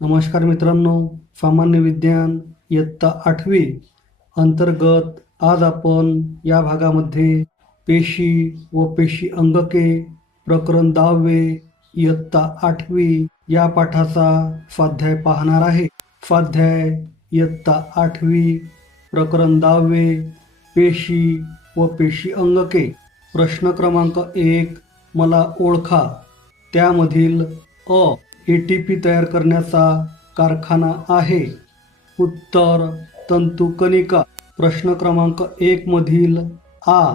नमस्कार मित्रांनो सामान्य विज्ञान इयत्ता आठवी अंतर्गत आज आपण या भागामध्ये पेशी व पेशी अंगके प्रकरण दहावे इयत्ता आठवी या पाठाचा स्वाध्याय पाहणार आहे. स्वाध्याय इयत्ता आठवी प्रकरण दहावे पेशी व पेशी अंगके. प्रश्न क्रमांक एक मला ओळखा. त्यामधील अ ए टी पी तयार करण्याचा कारखाना आहे. उत्तर तंतुकणिका प्रश्न क्रमांक एक मधील आ.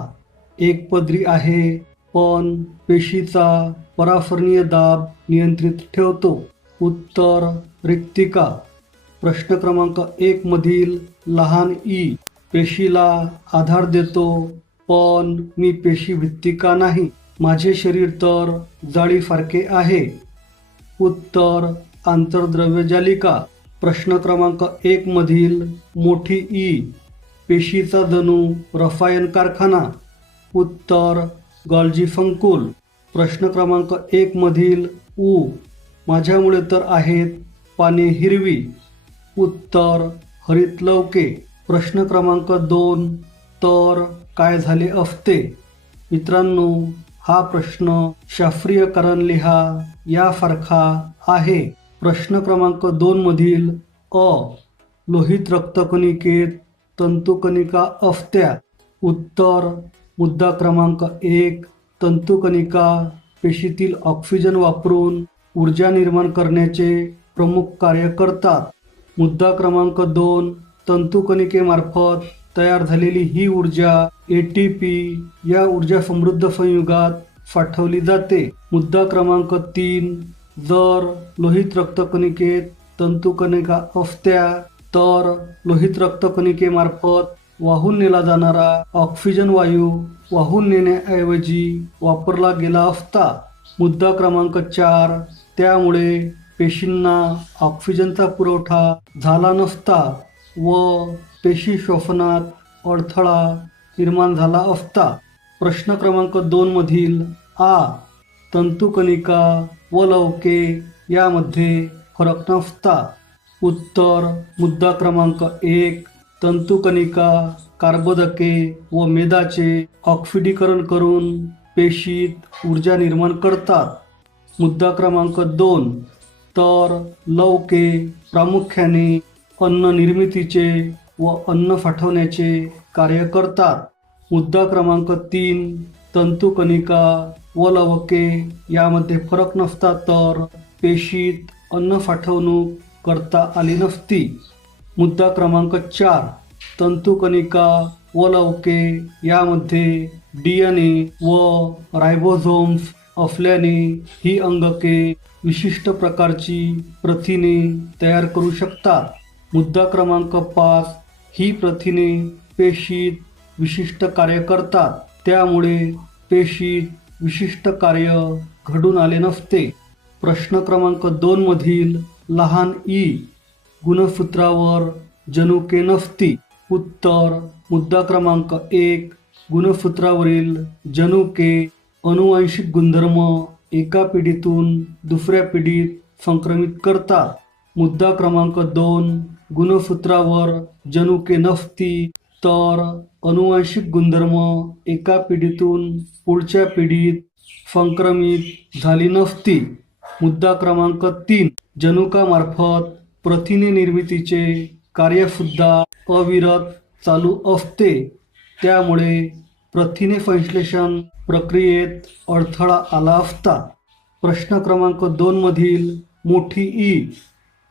एक पदरी आहे पण पेशीचा पराफरणीय दाब नियंत्रित ठेवतो. उत्तर रिक्तिका प्रश्न क्रमांक एक मधील लहान ई. पेशीला आधार देतो पण मी पेशी भित्तिका नाही? माझे शरीर तर जाळीसारखे आहे. उत्तर आंतरद्रव्य जालिका. प्रश्न क्रमांक एक मधील मोठी ई. पेशीचा जणू रसायन कारखाना. उत्तर गॉल्जी संकुल प्रश्न क्रमांक एक मधील उ. माझ्यामुळे तर आहेत पाने हिरवी. उत्तर हरित लवके प्रश्न क्रमांक दोन. तर काय झाले असते मित्रांनो हा प्रश्न शास्त्रीय कारण लिहा. यासारखा आहे. प्रश्न क्रमांक दोन मधील अ लोहित रक्तकणिकेत तंतुकणिका असत्या उत्तर मुद्दा क्रमांक एक तंतुकणिका पेशीतील ऑक्सिजन वापरून ऊर्जा निर्माण करण्याचे प्रमुख कार्य करतात. मुद्दा क्रमांक दोन तंतुकणिकेमार्फत तयार झालेली ही ऊर्जा ए टी पी या ऊर्जा समृद्ध संयुगात साठवली जाते. मुद्दा क्रमांक तीन जर लोहित रक्तकणिकेत तंतुकणिका असत्या तर लोहित रक्तकणिकेमार्फत वाहून नेला जाणारा ऑक्सिजन वायू वाहून नेण्याऐवजी वापरला गेला असता. मुद्दा क्रमांक चार त्यामुळे पेशींना ऑक्सिजनचा पुरवठा झाला नसता व पेशी श्वसनात अडथळा निर्माण झाला असता. प्रश्न क्रमांक दोन मधील आ तंतुकणिका व लवके यामध्ये फरक नसता. उत्तर मुद्दा क्रमांक एक तंतुकणिका कार्बोदके व मेदाचे ऑक्सिडीकरण करून पेशीत ऊर्जा निर्माण करतात. मुद्दा क्रमांक दोन तर लवके प्रामुख्याने अन्न निर्मितीचे व अन्न साठवण्याचे कार्य करतात. मुद्दा क्रमांक तीन तंतुकणिका व लवके यामध्ये फरक नसता तर पेशीत अन्न साठवणूक करता आली नसती. मुद्दा क्रमांक चार तंतुकणिका व लवके यामध्ये डी एन ए व रायबोझोम्स असल्याने ही अंगके विशिष्ट प्रकारची प्रथिने तयार करू शकतात. मुद्दा क्रमांक पाच ही प्रथिने पेशीत विशिष्ट कार्य करतात. त्यामुळे पेशीत विशिष्ट कार्य घडून आले नसते. प्रश्न क्रमांक दोन मधील लहान ई गुणसूत्रावर जनुके नसती. उत्तर मुद्दा क्रमांक एक गुणसूत्रावरील जनुके अनुवांशिक गुणधर्म एका पिढीतून दुसऱ्या पिढीत संक्रमित करतात. मुद्दा क्रमांक दोन गुणसूत्रावर जनुके नसती. तर अनुवांशिक गुणधर्म एका पिढीतून पुढच्या पिढीत संक्रमित झाली नसती. मुद्दा क्रमांक तीन जनुकामार्फत प्रथिने निर्मितीचे कार्यसुद्धा अविरत चालू असते. त्यामुळे प्रथिने संश्लेषण प्रक्रियेत अडथळा आला असता. प्रश्न क्रमांक दोन मधील मोठी ई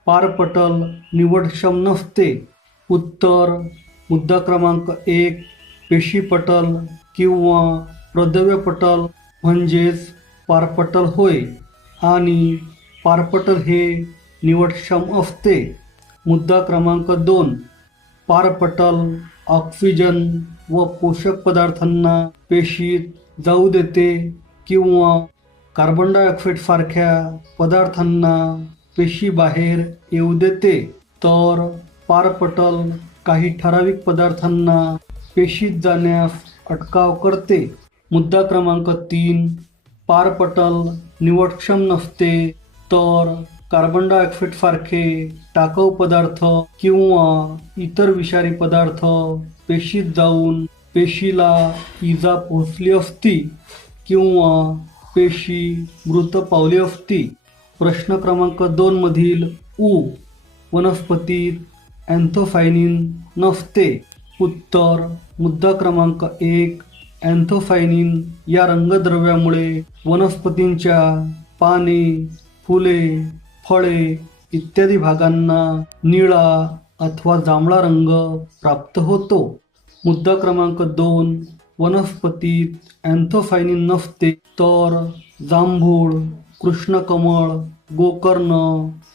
पारपटल निवडक्षम नसते. उत्तर मुद्दा क्रमांक एक पेशीपटल किंवा प्रदव्यपटल म्हणजेच पारपटल होय आणि पारपटल हे निवडक्षम असते. मुद्दा क्रमांक दोन पारपटल ऑक्सिजन व पोषक पदार्थांना पेशीत जाऊ देते किंवा कार्बन डायऑक्साईड सारख्या पदार्थांना पेशी बाहेर येऊ देते. तर पारपटल काही ठराविक पदार्थांना पेशीत जाण्यास अटकाव करते. मुद्दा क्रमांक तीन पारपटल निवडक्षम नसते तर कार्बन डायऑक्साईड सारखे टाकाऊ पदार्थ किंवा इतर विषारी पदार्थ पेशीत जाऊन पेशीला इजा पोहोचली असती किंवा पेशी मृत पावली असती. प्रश्न क्रमांक दोन मधील उ वनस्पतीत अँथोफायनिन नसते उत्तर मुद्दा क्रमांक एक. अँथोफायनिन या रंगद्रव्यामुळे वनस्पतींच्या पाने फुले फळे इत्यादी भागांना निळा अथवा जांभळा रंग प्राप्त होतो. मुद्दा क्रमांक दोन. वनस्पतीत अँथोफायनिन नसते तर जांभूळ कृष्णकमळ गोकर्ण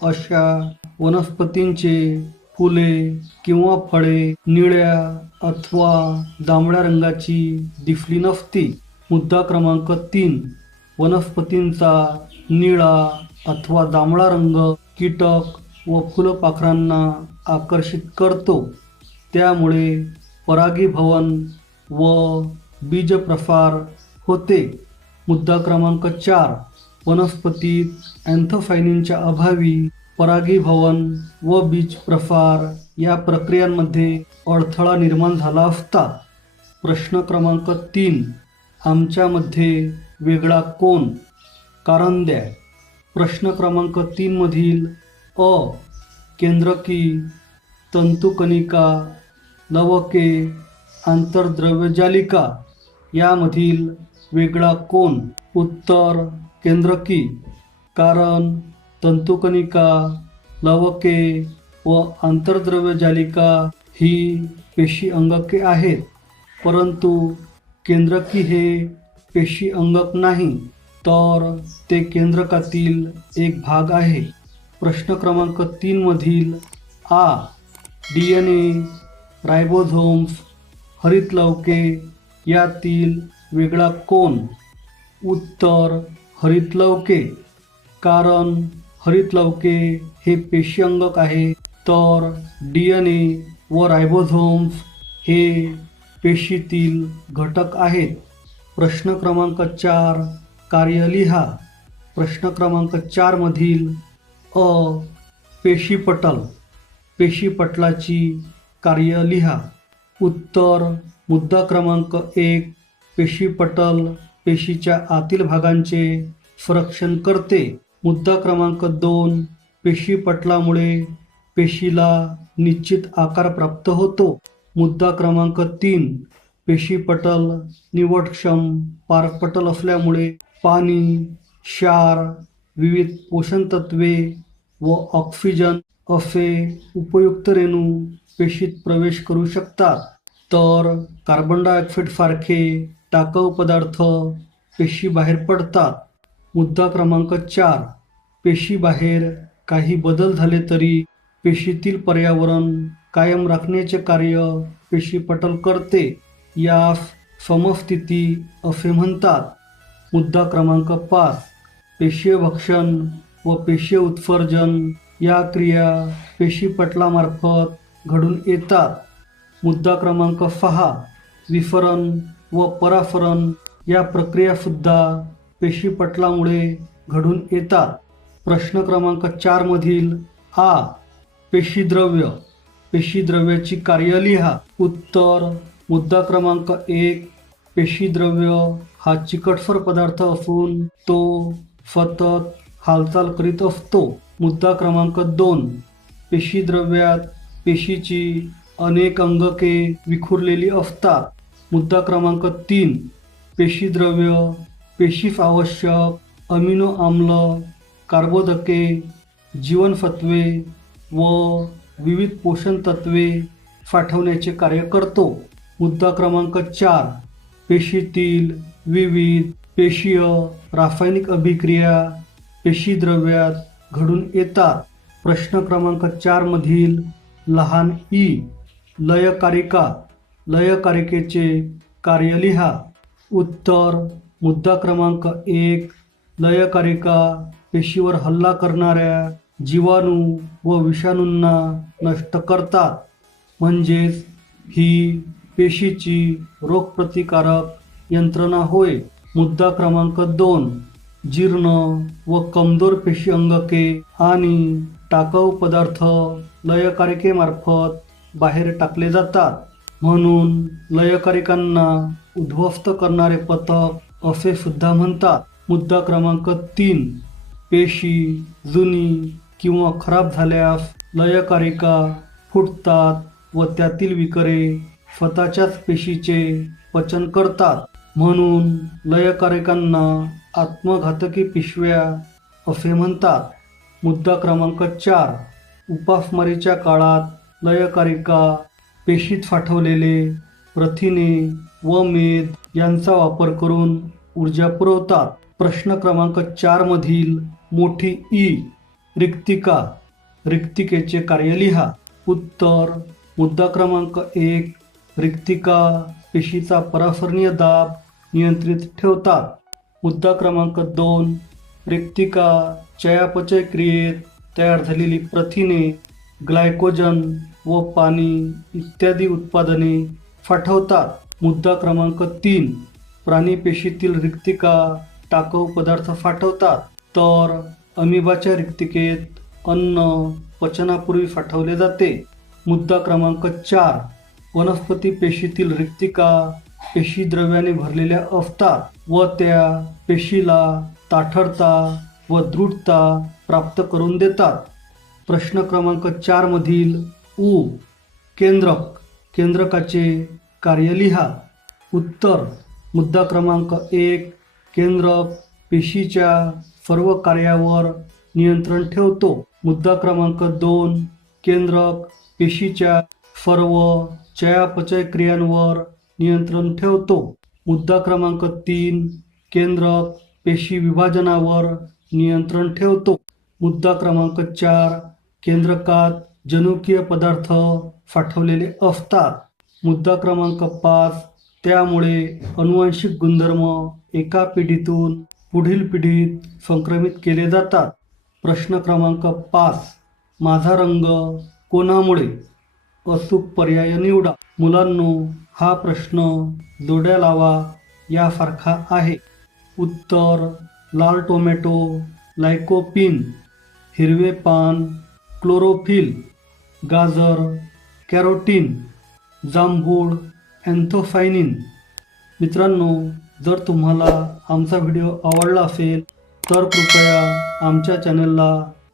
अशा वनस्पतींचे फुले किंवा फळे निळ्या अथवा जांभळ्या रंगाची दिसली नसती. मुद्दा क्रमांक तीन. वनस्पतींचा निळा अथवा जांभळा रंग कीटक व फुलपाखरांना आकर्षित करतो. त्यामुळे परागीभवन व बीजप्रसार होते. मुद्दा क्रमांक चार. वनस्पतीत अँथोफायनिनच्या अभावी परागीभवन व बीज प्रसार या प्रक्रियांमध्ये अडथळा निर्माण झाला असता प्रश्न क्रमांक तीन आमच्यामध्ये वेगळा कोण? कारण द्या. प्रश्न क्रमांक तीनमधील अ केंद्रकी तंतुकनिका लवके आंतरद्रव्यजालिका यामधील वेगळा कोण? उत्तर केंद्रकी कारण तंतुकणिका लवके व आंतरद्रव्यजालिका ही पेशी अंगके आहेत. परंतु केंद्रकी हे पेशी अंगक नाही तर ते केंद्रकातील एक भाग आहे. प्रश्न क्रमांक तीनमधील आ डी एन ए रायबोझोम्स हरितलवके यातील वेगळा कोण उत्तर हरितलवके कारण हरितलवके हे पेशी अंगक आहे. तर डी एन ए व रायबोझोम्स हे पेशीतील घटक आहेत. प्रश्न क्रमांक चार कार्य लिहा प्रश्न क्रमांक चारमधील अ पेशीपटल पेशीपटलाची कार्य लिहा उत्तर मुद्दा क्रमांक एक पेशीपटल पेशीच्या आतील भागांचे संरक्षण करते. मुद्दा क्रमांक दोन पेशीपटलामुळे पेशीला निश्चित आकार प्राप्त होतो. मुद्दा क्रमांक तीन पेशीपटल निवडक्षम पारपटल असल्यामुळे पाणी क्षार विविध पोषण तत्वे व ऑक्सिजन असे उपयुक्त रेणू पेशीत प्रवेश करू शकतात. तर कार्बन डायऑक्साईड सारखे टाकाऊ पदार्थ पेशी बाहेर पडतात. मुद्दा क्रमांक चार. पेशीबाहेर काही बदल झाले तरी पेशीतील पर्यावरण कायम राखण्याचे कार्य पेशीपटल करते यास समस्थिती असे म्हणतात. मुद्दा क्रमांक पाच. पेशीय भक्षण व पेशीय उत्सर्जन या क्रिया पेशीपटलामार्फत घडून येतात. मुद्दा क्रमांक सहा. विफरण व पराफरण या प्रक्रियासुद्धा पेशीपटलामुळे घडून येतात. प्रश्न क्रमांक चारमधील आ पेशीद्रव्य पेशीद्रव्याची कार्य लिहा उत्तर मुद्दा क्रमांक एक. पेशीद्रव्य हा चिकटसर पदार्थ असून तो सतत हालचाल करीत असतो. मुद्दा क्रमांक दोन. पेशीद्रव्यात पेशीची अनेक अंगके विखुरलेली असतात. मुद्दा क्रमांक तीन. पेशीद्रव्य पेशीस आवश्यक अमिनो आम्ल कार्बोदके जीवनसत्वे व विविध पोषण तत्वे साठवण्याचे कार्य करतो. मुद्दा क्रमांक चार पेशीतील विविध पेशीय रासायनिक अभिक्रिया पेशीद्रव्यात घडून येतात. प्रश्न क्रमांक चारमधील लहान ई लयकारिका लयकारिकेचे कार्य लिहा. उत्तर मुद्दा क्रमांक एक लयकारिका पेशीवर हल्ला करणाऱ्या जीवाणू व विषाणूंना नष्ट करतात. म्हणजेच ही पेशीची रोगप्रतिकारक यंत्रणा होय. मुद्दा क्रमांक दोन जीर्ण व कमजोर पेशी अंगके आणि टाकाऊ पदार्थ लयकारिकेमार्फत बाहेर टाकले जातात. म्हणून लयकारिकांना उद्ध्वस्त करणारे पथक असे सुद्धा म्हणतात. मुद्दा क्रमांक तीन पेशी जुनी किंवा खराब झाल्यास लयकारिका फुटतात व त्यातील विकरे स्वतःच्याच पेशीचे पचन करतात. म्हणून लयकारिकांना आत्मघातकी पिशव्या असे म्हणतात. मुद्दा क्रमांक चार उपासमारीच्या काळात लयकारिका पेशीत साठवलेले प्रथिने व मेद यांचा वापर करून ऊर्जा पुरवतात. प्रश्न क्रमांक चार मधील मोठी ई रिक्तिका. रिक्तिकेचे कार्य लिहा. उत्तर मुद्दा क्रमांक एक रिक्तिका पेशीचा परासरणीय दाब नियंत्रित ठेवतात. मुद्दा क्रमांक दोन रिक्तिका चयापचय क्रियेत तयार झालेली प्रथिने ग्लायकोजन व पाणी इत्यादी उत्पादने पाठवतात मुद्दा क्रमांक तीन. प्राणी पेशीतील रिक्तिका टाकाऊ पदार्थ साठवतात तर अमिबाच्या रिक्तिकेत अन्न पचनापूर्वी साठवले जाते. मुद्दा क्रमांक चार. वनस्पती पेशीतील रिक्तिका पेशी द्रव्याने भरलेल्या असतात व त्या पेशीला ताठरता व दृढता प्राप्त करून देतात. प्रश्न क्रमांक चार मधील केंद्रक. केंद्रकाचे कार्य लिहा उत्तर मुद्दा क्रमांक एक केंद्रक पेशीच्या सर्व कार्यावर नियंत्रण ठेवतो. मुद्दा क्रमांक दोन केंद्रक पेशीच्या सर्व चयापचय क्रियांवर नियंत्रण ठेवतो. मुद्दा क्रमांक तीन केंद्रक पेशी विभाजनावर नियंत्रण ठेवतो. मुद्दा क्रमांक चार केंद्रकात जनुकीय पदार्थ साठवलेले असतात. मुद्दा क्रमांक पाच. त्यामुळे अनुवांशिक गुणधर्म एका पिढीतून पुढील पिढीत संक्रमित केले जातात. प्रश्न क्रमांक पाच. माझा रंग कोणामुळे अचूक पर्याय निवडा? मुलांनो हा प्रश्न जोड्या लावा यासारखा आहे. उत्तर लाल टोमॅटो लायकोपिन हिरवे पान क्लोरोफिल. गाजर कॅरोटीन जांभूळ अँथोफायनिन. मित्रांनो जर तुम्हाला आमचा व्हिडिओ आवडला असेल तर कृपया आमच्या चॅनलला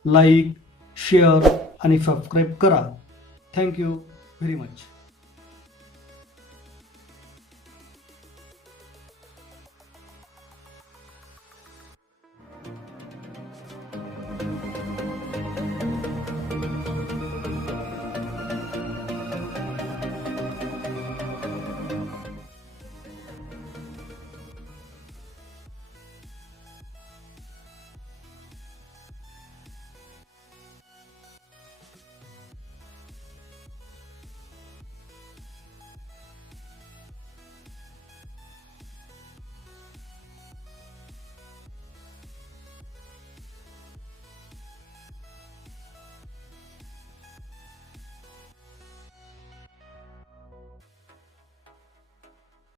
लाईक शेअर आणि सबस्क्राईब करा. Thank you very much.